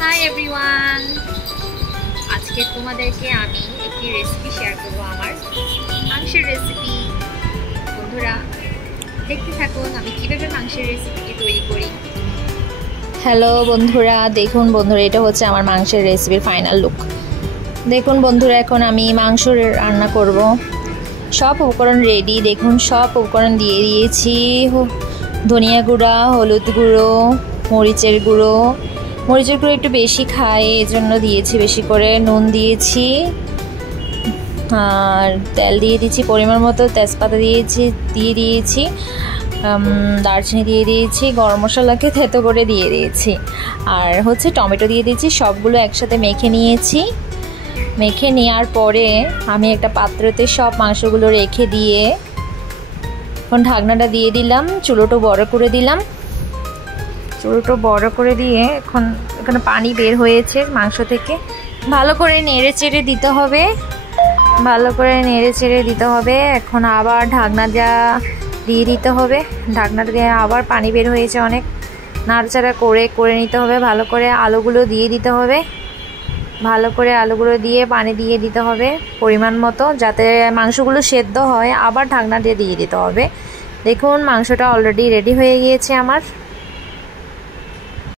Hi everyone, আজকে তোমাদেরকে আমি একটি রেসিপি শেয়ার করব, আমার মাংসের রেসিপি। বন্ধুরা দেখতে থাকুন আমি কিভাবে মাংসের রেসিপিটি তৈরি করি। হ্যালো বন্ধুরা, দেখুন বন্ধুরা, এটা হচ্ছে আমার মাংসের রেসিপির ফাইনাল লুক। দেখুন বন্ধুরা, এখন আমি মাংস রান্না করব। সব উপকরণ রেডি, দেখুন সব উপকরণ দিয়ে দিয়েছি। ধনিয়া গুঁড়া, হলুদ গুঁড়ো, মরিচের গুঁড়ো একটু বেশি খাই, এজন্য দিয়েছি বেশি করে। নুন দিয়েছি, আর তেল দিয়ে দিয়েছি পরিমাণ মতো, তেজপাতা দিয়ে দিয়েছি, দারচিনি দিয়ে দিয়েছি, গরম মশলাকে থেতো করে দিয়ে দিয়েছি, আর হচ্ছে টমেটো দিয়ে দিয়েছি। সবগুলো একসাথে মেখে নিয়েছি। মেখে নেওয়ার পরে আমি একটা পাত্রতে সব মাংসগুলো রেখে দিয়ে এখন ঢাকনাটা দিয়ে দিলাম। চুলোটা বড় করে দিলাম। চুলোটা বড় করে দিয়ে এখন এখানে পানি বের হয়েছে মাংস থেকে। ভালো করে নেড়ে চেড়ে দিতে হবে, এখন আবার ঢাকনা দিয়ে দিতে হবে। ঢাকনাটা দিয়ে আবার পানি বের হয়েছে অনেক, নাড়াচাড়া করে নিতে হবে। ভালো করে আলুগুলো দিয়ে দিতে হবে, দিয়ে পানি দিয়ে দিতে হবে পরিমাণ মতো, যাতে মাংসগুলো সেদ্ধ হয়। আবার ঢাকনা দিয়ে দিতে হবে। দেখুন মাংসটা অলরেডি রেডি হয়ে গিয়েছে আমার।